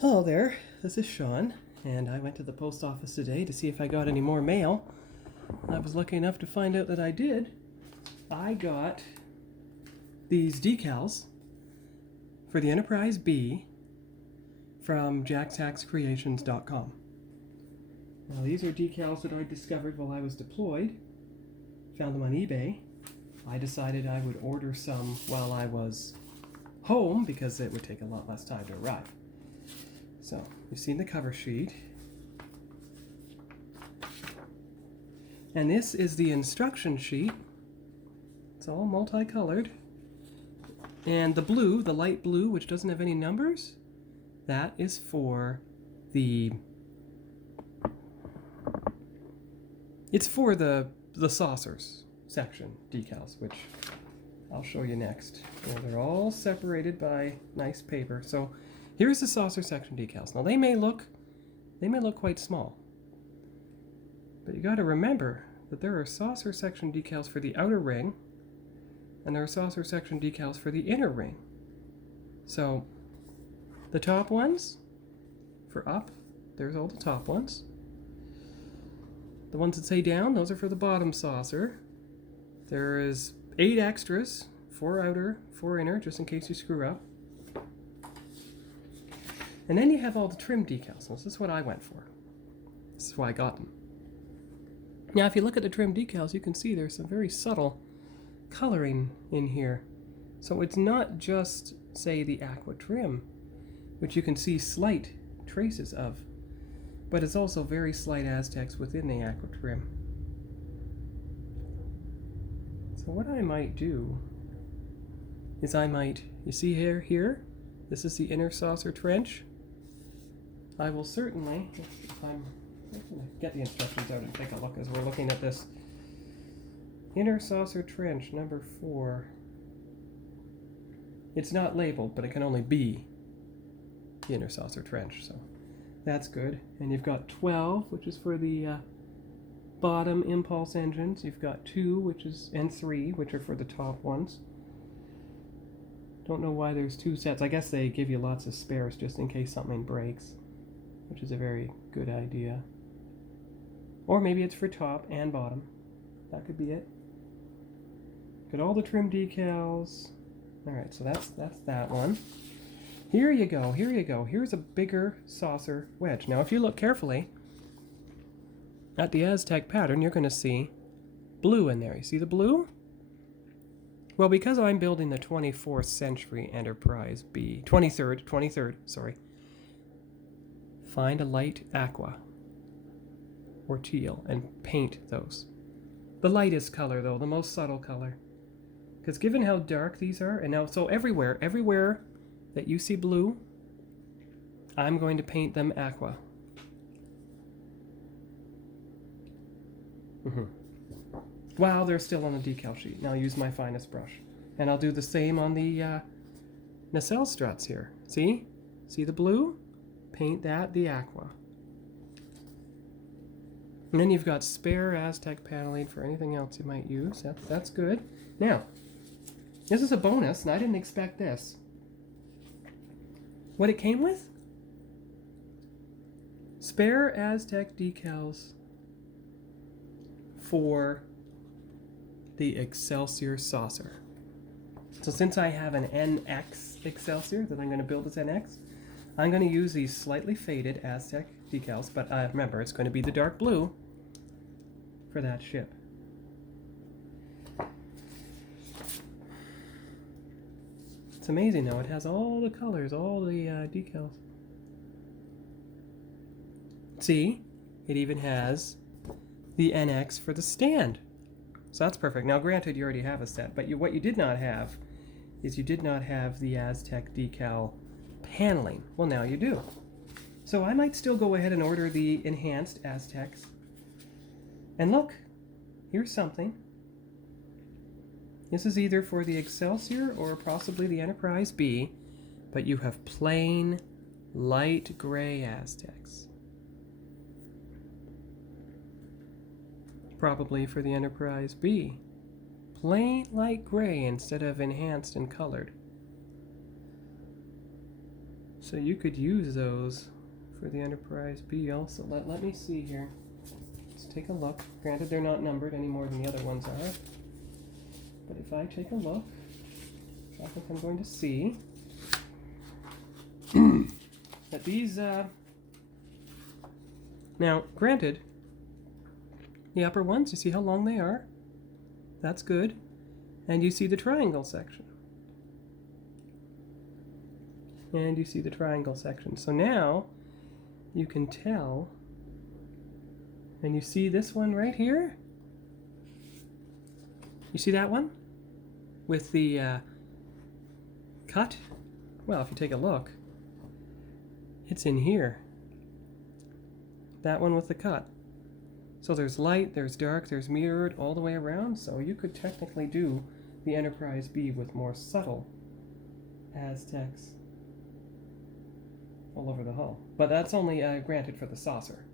Hello there, this is Sean, and I went to the post office today to see if I got any more mail. I was lucky enough to find out that I did. I got these decals for the Enterprise B from JaxHaxCreations.com. Now these are decals that I discovered while I was deployed, found them on eBay. I decided I would order some while I was home because it would take a lot less time to arrive. So, you've seen the cover sheet. And this is the instruction sheet. It's all multicolored. And the blue, the light blue, which doesn't have any numbers, that is for the... It's for the saucers section decals, which I'll show you next. And they're all separated by nice paper. So here's the saucer section decals. Now they may look quite small, but you got to remember that there are saucer section decals for the outer ring, and there are saucer section decals for the inner ring. So the top ones for up, there's all the top ones. The ones that say down, those are for the bottom saucer. There is 8 extras, 4 outer, 4 inner, just in case you screw up. And then you have all the trim decals. This is what I went for. This is why I got them. Now, if you look at the trim decals, you can see there's some very subtle coloring in here. So it's not just, say, the aqua trim, which you can see slight traces of, but it's also very slight Aztecs within the aqua trim. So what I might do is you see here, this is the inner saucer trench. I will certainly, I'm going to get the instructions out and take a look as we're looking at this. Inner saucer trench number 4. It's not labeled, but it can only be the inner saucer trench, so that's good. And you've got 12, which is for the bottom impulse engines. You've got 2, and 3, which are for the top ones. Don't know why there's 2 sets. I guess they give you lots of spares just in case something breaks, which is a very good idea. Or maybe it's for top and bottom. That could be it. Got all the trim decals. Alright, so that's that one. Here you go. Here's a bigger saucer wedge. Now if you look carefully at the Aztec pattern, you're going to see blue in there. You see the blue? Well, because I'm building the 24th century Enterprise B, 23rd, sorry. Find a light aqua or teal and paint those. The lightest color though, the most subtle color. Because given how dark these are, and now so everywhere that you see blue, I'm going to paint them aqua. While they're still on the decal sheet. Now I'll use my finest brush. And I'll do the same on the nacelle struts here. See? See the blue? Paint that the aqua. And then you've got spare Aztec paneling for anything else you might use. That's good. Now, this is a bonus, and I didn't expect this. What it came with? Spare Aztec decals for the Excelsior saucer. So since I have an NX Excelsior that I'm going to build as NX, I'm going to use these slightly faded Aztec decals, but remember, it's going to be the dark blue for that ship. It's amazing though, it has all the colors, all the decals. See, it even has the NX for the stand. So that's perfect. Now granted, you already have a set, but what you did not have is you did not have the Aztec decal paneling. Well, now you do. So I might still go ahead and order the enhanced Aztecs. And look, here's something. This is either for the Excelsior or possibly the Enterprise B, but you have plain light gray Aztecs. Probably for the Enterprise B. Plain light gray instead of enhanced and colored. So you could use those for the Enterprise B also. Let me see here. Let's take a look. Granted, they're not numbered any more than the other ones are. But if I take a look, I think I'm going to see that these, now, granted, the upper ones, you see how long they are? That's good. And you see the triangle section. And you see the triangle section. So now you can tell, and you see this one right here? You see that one? With the cut? Well, if you take a look, it's in here. That one with the cut. So there's light, there's dark, there's mirrored all the way around, so you could technically do the Enterprise B with more subtle Aztecs all over the hull. But that's only granted for the saucer.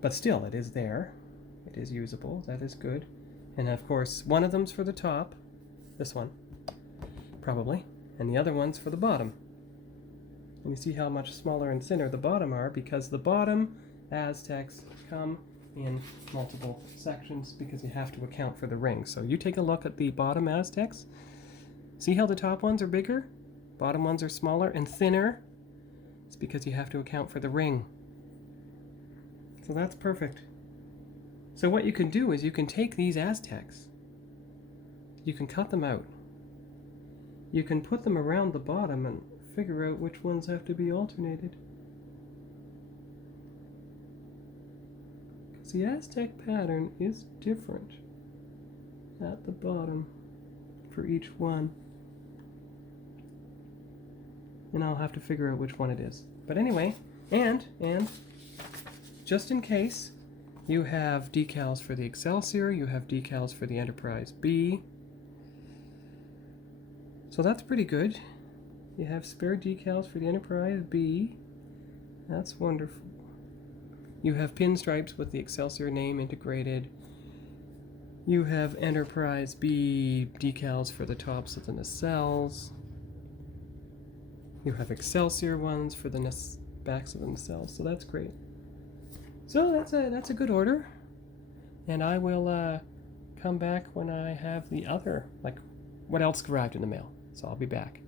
But still, it is there. It is usable. That is good. And of course, one of them's for the top. This one, probably. And the other one's for the bottom. And you see how much smaller and thinner the bottom are, because the bottom Aztecs come in multiple sections because you have to account for the ring. So you take a look at the bottom Aztecs. See how the top ones are bigger? Bottom ones are smaller and thinner. It's because you have to account for the ring. So that's perfect. So what you can do is you can take these Aztecs, you can cut them out, you can put them around the bottom and figure out which ones have to be alternated. Because the Aztec pattern is different at the bottom for each one. And I'll have to figure out which one it is. But anyway, and just in case, you have decals for the Excelsior, you have decals for the Enterprise B. So that's pretty good. You have spare decals for the Enterprise B. That's wonderful. You have pinstripes with the Excelsior name integrated. You have Enterprise B decals for the tops of the nacelles. You have Excelsior ones for the backs of the nacelles, so that's great. So that's a good order, and I will come back when I have the other, like what else arrived in the mail. So I'll be back.